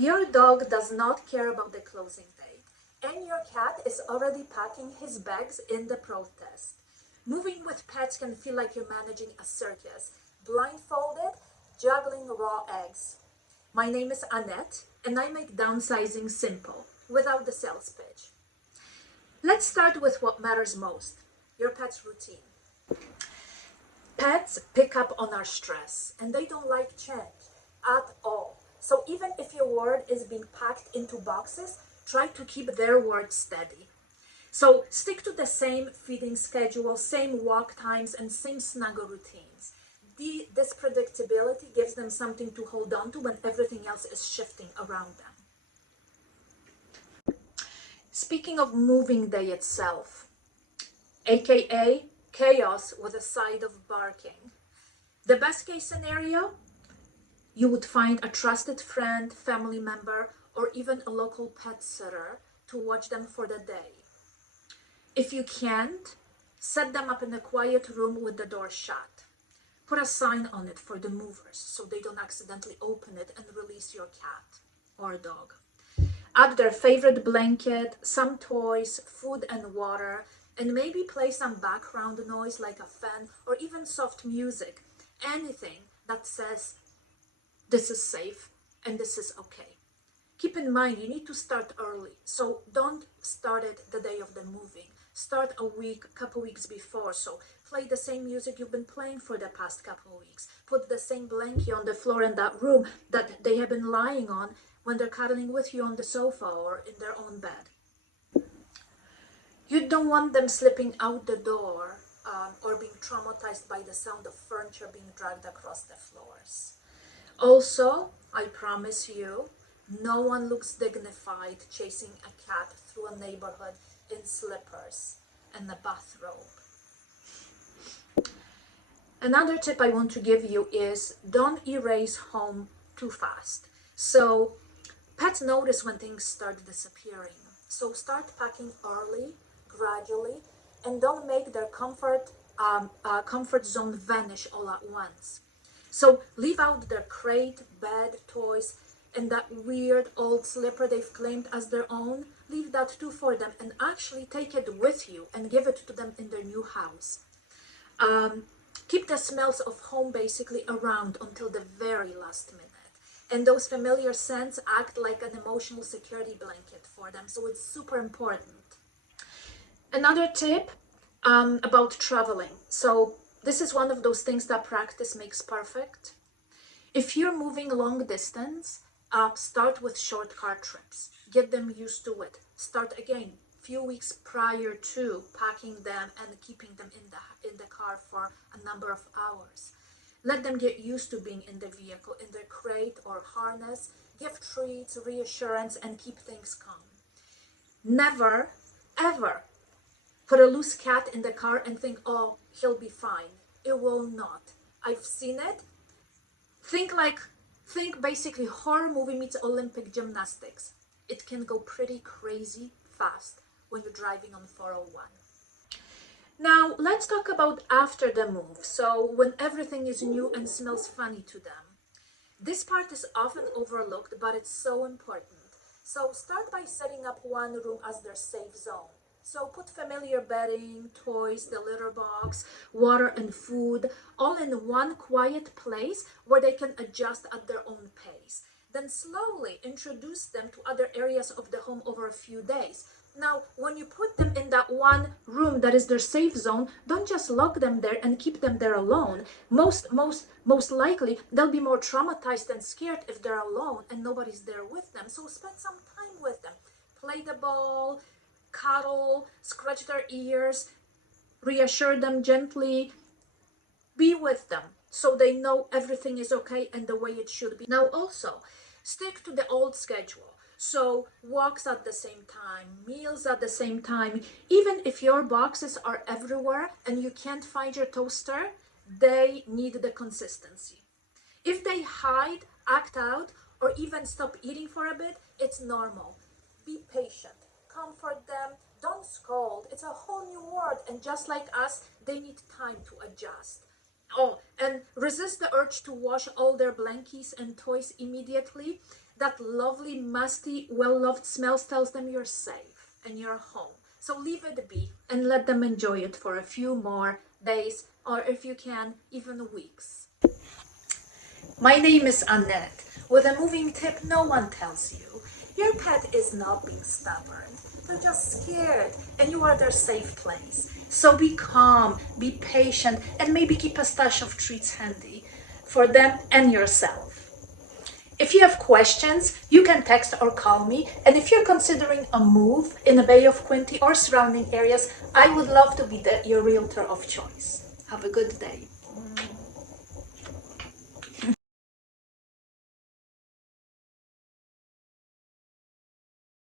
Your dog does not care about the closing date, and your cat is already packing his bags in the protest. Moving with pets can feel like you're managing a circus, blindfolded, juggling raw eggs. My name is Annette, and I make downsizing simple, without the sales pitch. Let's start with what matters most, your pet's routine. Pets pick up on our stress, and they don't like change at all. So even if your word is being packed into boxes, try to keep their word steady. So stick to the same feeding schedule, same walk times, and same snuggle routines. This predictability gives them something to hold on to when everything else is shifting around them. Speaking of moving day itself, aka chaos with a side of barking. The best case scenario, you would find a trusted friend, family member, or even a local pet sitter to watch them for the day. If you can't, set them up in a quiet room with the door shut. Put a sign on it for the movers so they don't accidentally open it and release your cat or dog. Add their favorite blanket, some toys, food and water, and maybe play some background noise like a fan or even soft music. Anything that says, this is safe and this is okay. Keep in mind, you need to start early, so don't start it the day of the moving. Start a couple weeks before, so play the same music you've been playing for the past couple weeks. Put the same blanket on the floor in that room that they have been lying on when they're cuddling with you on the sofa or in their own bed. You don't want them slipping out the door or being traumatized by the sound of furniture being dragged across the floors. Also, I promise you, no one looks dignified chasing a cat through a neighborhood in slippers and a bathrobe. Another tip I want to give you is don't erase home too fast. So pets notice when things start disappearing. So start packing early, gradually, and don't make their comfort zone vanish all at once. So leave out their crate, bed, toys, and that weird old slipper they've claimed as their own. Leave that too for them and actually take it with you and give it to them in their new house. Keep the smells of home basically around until the very last minute. And those familiar scents act like an emotional security blanket for them, so it's super important. Another tip about traveling. So this is one of those things that practice makes perfect. If you're moving long distance, start with short car trips. Get them used to it. Start again few weeks prior to packing them and keeping them in the car for a number of hours. Let them get used to being in the vehicle, in their crate or harness. Give treats, reassurance, and keep things calm. Never, ever put a loose cat in the car and think, oh, he'll be fine. It will not. I've seen it. Think basically horror movie meets Olympic gymnastics. It can go pretty crazy fast when you're driving on 401. Now, let's talk about after the move. So when everything is new and smells funny to them. This part is often overlooked, but it's so important. So start by setting up one room as their safe zone. So put familiar bedding, toys, the litter box, water and food, all in one quiet place where they can adjust at their own pace. Then slowly introduce them to other areas of the home over a few days. Now, when you put them in that one room that is their safe zone, don't just lock them there and keep them there alone. Most likely, they'll be more traumatized and scared if they're alone and nobody's there with them. So spend some time with them. Play the ball, cuddle, scratch their ears, reassure them gently. Be with them so they know everything is okay and the way it should be. Now also, stick to the old schedule. So walks at the same time, meals at the same time. Even if your boxes are everywhere and you can't find your toaster, they need the consistency. If they hide, act out, or even stop eating for a bit, it's normal. Be patient. Comfort them. Don't scold. It's a whole new world. And just like us, they need time to adjust. Oh, and resist the urge to wash all their blankies and toys immediately. That lovely, musty, well-loved smell tells them you're safe and you're home. So leave it be and let them enjoy it for a few more days, or if you can, even weeks. My name is Annette. With a moving tip no one tells you. Your pet is not being stubborn. They're just scared, and you are their safe place. So be calm, be patient, and maybe keep a stash of treats handy for them and yourself. If you have questions, you can text or call me. And if you're considering a move in the Bay of Quinte or surrounding areas, I would love to be your realtor of choice. Have a good day.